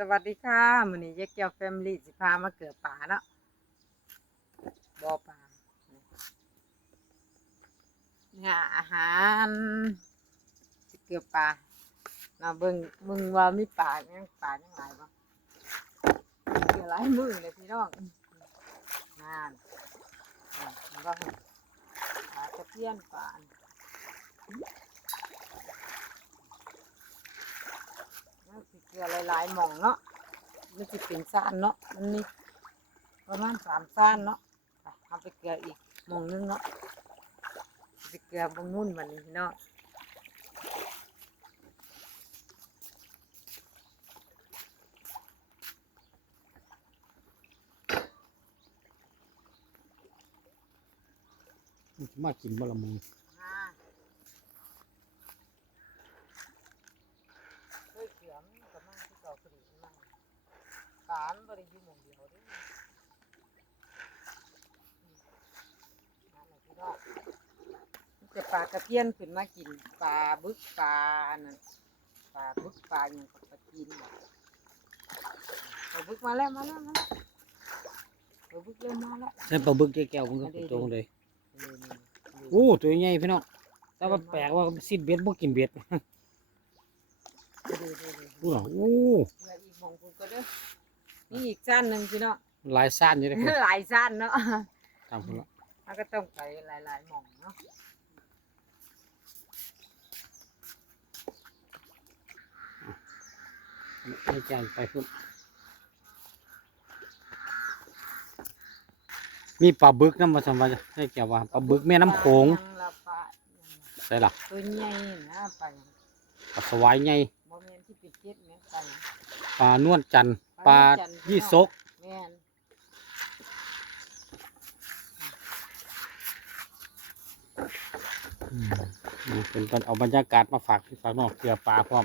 สวัสดีค่ะมื้อนี้ยายแก้วแฟมิลี่สิพามาเกือป่าเนาะบ่อปลาเนี่ยอาหารสิเกือป่าเราเบิ่งว่ามีป่ายังหลายบ่เกือหลายมื้อเลยพี่น้องนั่นมันก็ปลาตะเพียนปลาแล้วสิเกลือหลายๆหม่องเนาะมันสิเป็นซ่านเนาะมันมีประมาณ3ซ่านเนาะเอาไปเกลืออีกหม่องนึงเนาะไปเกลือบงมุ่นวันนี้เนาะมากินบะละมุงเคยเกลือมันก็มาที่เก่าคือดีมากปลามันบ่ได้อยู่หม่องเดียวเด้นั่นแหละพี่น้องมันจะปลากระเพี้ยนขึ้นมากินปลาบึกปลาอันนั้นปลาบึกปลาอย่างกับปลาจีนบ่ปลาบึกมาแล้วปลาบึกเริ่มมาแล้ว ใช่ปลาบึกแก้วมันก็ตรงเลยโอ้ตัวใหญ่พี่น้องแต่ว่าแปลกว่าซิดเบ็ดบ่กินเบ็ดพูดหรอโอ้อีกหม่องคุณก็เด้อนี่อีกสั้นหนึ่งพี่น้อง หลายซ่านอยู่เลย หลายสั้นเนาะ ตามคนละ มันก็ต้องไปหลายหม่องเนาะให้จานไปพุ่นมีปลาบึกน้ำมาสมบัติให้แก้วว่าปลาบึกแม่น้ำโขงใช่หรอตัวใหญ่นะปลา ปลาสวายใหญ่โมเมนที่ปิดเก็ตเนี่ยปลา ปลานวลจันทร์ปลายี่สกแม่นเป็นตอนเอาบรรยากาศมาฝากพี่ฝากน้องเกลือปลาพร้อม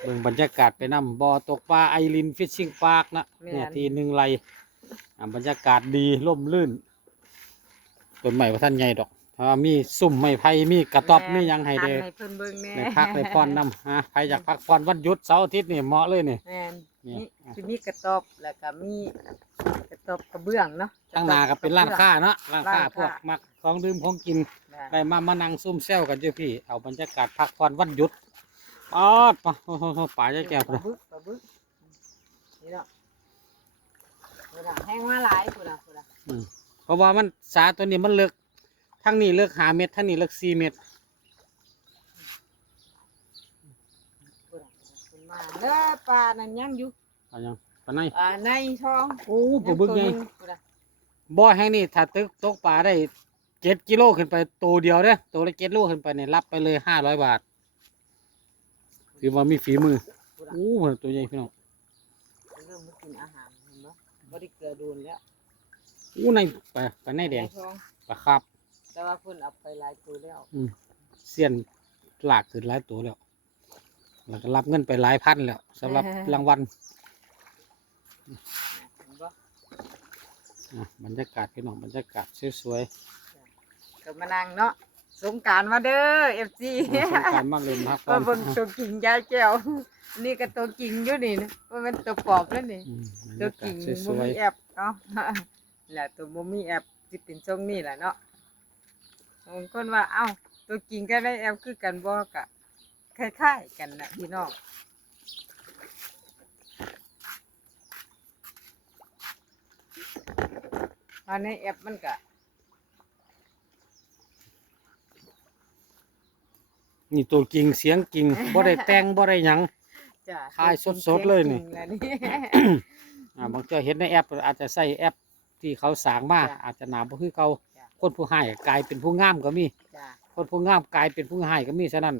เบิ่งบรรยากาศไปนำบ่อตกปลาไอรินฟิชชิ่งพาร์คนะเนี่ยที่หนึ่งไรบรรยากาศดีร่มรื่นต้นใหม่ว่าท่านใหญ่ดอกถ้ามีซุ่มไม้ไผ่มีกระต๊อบมียังให้เด้ในพักในพรนำใครอยากพักผ่อนวันหยุดเสาร์อาทิตย์นี่เหมาะเลยนี่แม่นนี่คือมีกระต๊อบแล้วก็มีกระต๊อบกระเบื้องเนาะข้างหน้าก็เป็นร้านค้าเนาะร้านค้าพวกมักของดื่มของกินได้มานั่งซุ่มแซวกันเจ้าพี่เอาบรรยากาศพักผ่อนวันหยุดปอดป่าป่าจะแก่เลยปลาบึกนี่เนาะแห้งมาหลายพุ่นน่ะเพราะว่ามันสาตัวนี้มันเลิกทั้งนี้เลิก5 เมตรทั้งนี้เลิก4 เมตรมาเด้อปลานั่นยังอยู่เอายังปลาในในท้องโอ้ปลาบึกใหญ่บ่อแห่งนี้ถ้าตกปลาได้7 กิโลขึ้นไปตัวเดียวเด้อตัวละ7 โลขึ้นไปเนี่ยรับไปเลย500 บาทคือว่ามีฝีมือโอ้ตัวใหญ่พี่น้องเริ่มมากินอาหารเห็นไหมบ่ได้เกลือโดนแล้วโอ้ในปลาในแดงปลาครับแต่ว่าเพิ่นเอาไปหลายตัวแล้วเสี้ยนหลากขึ้นหลายตัวแล้วแล้วก็รับเงินไปหลายพันแล้วสำหรับรางวัลบรรยากาศพี่น้องบรรยากาศสวยๆก็มานั่งเนาะสงกรานต์มาเด้อ FC สงกรานต์มากเลยครับก็เบิ่งตัวกิ่งยายแก้วนี่ก็ตัวกิ่งอยู่นี่นะว่ามันตัวปอบแล้วนี่ตัวกิ่งบ่มีแอปเนาะแหละตัวบ่มีแอปสิเป็นทรงนี่แหละเนาะบางคนว่าเอ้าตัวกิ่งก็ได้แอปคือกันบ่ก็คล้ายๆกันนะพี่น้องอันนี้แอปมันก็นี่ตัวกิ่งเสียงกิ่งบ่ได้แต่งบ่ได้หยังคายสดๆเลยนี่บางเจ้าเห็นในแอปอาจจะใส่แอปที่เขาสร้างมาอาจจะหนาบ่คือเขาคนผู้ให้กลายเป็นผู้งามก็มีคนผู้งามกลายเป็นผู้ให้ก็มีฉะนั้น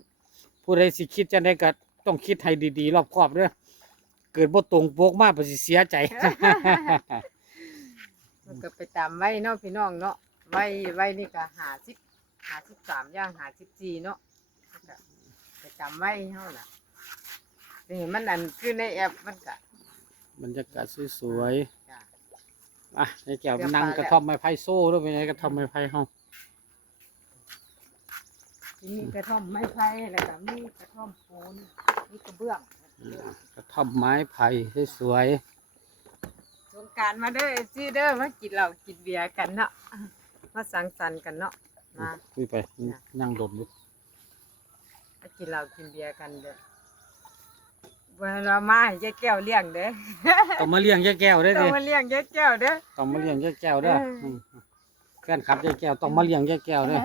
ผู้ใดสิคิดจังได๋ก็ต้องคิดให้ดีๆรอบคอบเด้อเกิดบ่ตรงปกมาบ่สิเสียใจมันก็ไปตามไว้เนาะพี่น้องเนาะไว้นี่ก็53ย่าง54เนาะไปจำไว้เฮาล่ะนี่มันอันคือในแอปมันก็บรรยากาศสวยๆในแก้วนั่งกระท่อมไม้ไผ่โซ่ด้วยเป็นไงกระท่อมไม้ไผ่เฮามีกระท่อมไม้ไผ่แล้วก็มีกระท่อมปูนมีกระเบื้อง กระท่อมไม้ไผ่สวย สงกรานต์มาเด้อซี่เด้อมากินเหล้ากินเบียร์กันเนาะมาสังสรรค์กันเนาะมา ๆคุยไปยังดมอยู่ มากินเหล้ากินเบียร์กันเด้อเวลามาให้ยายแก้วเลี้ยงเด้อ ต้องมาเลี้ยงยายแก้วได้ ต้อ ดิ งมาเลี้ยงยายแก้วเด้อ ต้องมาเลี้ยงยายแก้วเด้อแฟนคลับยายแก้วต้องมาเลี้ยงยายแก้วเด้อ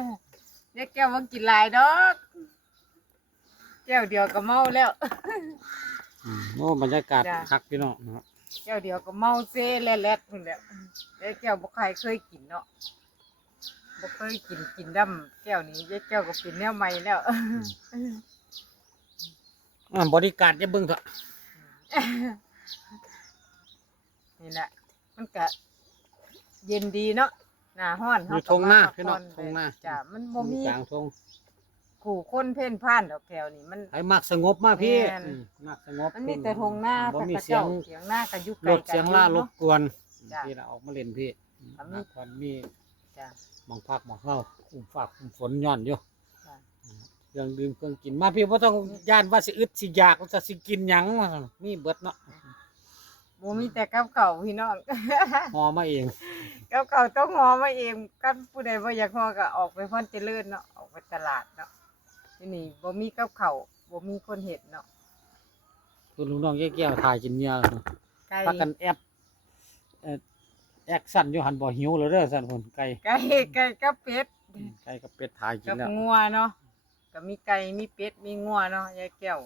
ย ายแก้วบ่กินหลายดอกแก้วเดียวก็เมาแล้ว โอ้บรรยากาศ จ้ะ คักพี่น้องนะครับ แก้วเดียวก็เมาเซ่แลดๆพุ่นแหละยายแก้วบ่ใครเคยกินเนาะบ่เคยกินดำแก้วนี้ยายแก้วก็เป็นแนวใหม่แล้ว บริการจะเบิ่งเถอะ นี่แหละมันก็เย็นดีเนาะหน้าร้อน อยู่ เฮา ทงหน้า ก็ พี่น้อง พัก ท ผ่ งหน้า จ้ะมันบ่มี กลางทง ขู่คนเพ่นพ่านดอกแถวนี้มัน ให้มักสงบมาพี่ แม่น มักสงบ มันมีแต่ทงหน้า บ่ แต่ มี กระ เสีย เจ้าง เสียงหน้าก็อยู่ไกล ร กัน ถเสียงล่ารบกวน จ้ะ พี่เราออกมาเล่นพี่ ก็มี ตอนมี จ้ะ หมองพักหมองเข้าคุ้มฝากคุ้มฝนย้อนอยู่ จ้ะ เครื่องดื่มเครื่องกินมาพี่บ่ต้องย่านว่าสิอึดสิอยากว่าจะสิกินหยังว่าซั่นมีเบิดเนาะ บ่มีแต่กับเก่าวพี่น้อง ห่อมาเอง กับเก่าวต้องหอมาเองกันผู้ใดบ่อยากหอก็ออกไปพ่อนเจริญเนาะออกไปตลาดเนาะที่นี่บ่มีกับเก่าวบ่มีคนเฮ็ดเนาะ คุณลุงน้องแก้วถ่ายกินเนื้อแล้วเนาะ ไก่ พากันแอกสั่นอยู่หันบ่หิวแล้วเด้อสั่นคนไก่ ไก่กับเป็ด ไก่กับเป็ดถ่ายกิน กับ แล้ว งัวเนาะก็มีไก่มีเป็ดมีงัวเนาะยายแก้ว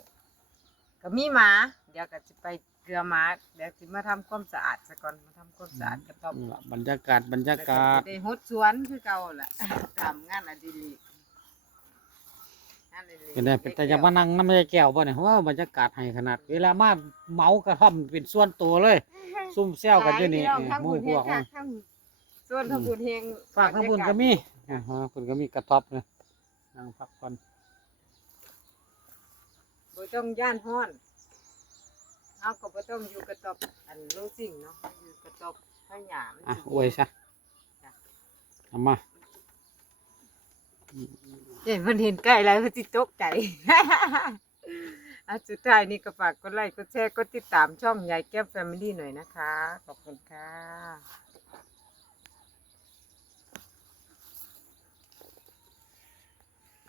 ก็มีหมาเดี๋ยวก็สิไปเกลือหมาเดี๋ยวสิมาทำความสะอาดซะก่อนมาทำความสะอาดกระต๊อบ นี่ล่ะบรรยากาศบรรยากาศ ได้ฮดสวนคือเก่าแหละทำงานอดิเรกงานอดิเรก เป็นไงเป็นแต่จะมานั่งน้ำยายแก้วบ่เนี่ยว่าบรรยากาศให้ขนาด เวลามาเมากระท่อมเป็นส่วนตัวเลย ซุ่มแซวกันอยู่นี่ ขายพี่น้องทั้ง หมู่ บุญ พ เฮ ว ง ก ทั้งส่วนทั้งบุญเฮง ฝากน้ำบุญก็มีคุณก็มีกระต๊อบเลยนั่งพักผ่อน บ่ต้องย่านฮ้อนเอาก็บ่ต้องอยู่กระต๊อบอันโลซิ่งเนาะอยู่กระต๊อบข้างหญ้ามัน อ่ะ สิ อวยซะทำมา เห็นเพิ่นเห็นใกล้แล้วเพิ่นสิตกใจ อ่ะสุดท้ายนี้ก็ฝากกดไลค์กดแชร์กดติดตามช่องยายแก้วแฟมิลี่หน่อยนะคะขอบคุณค่ะ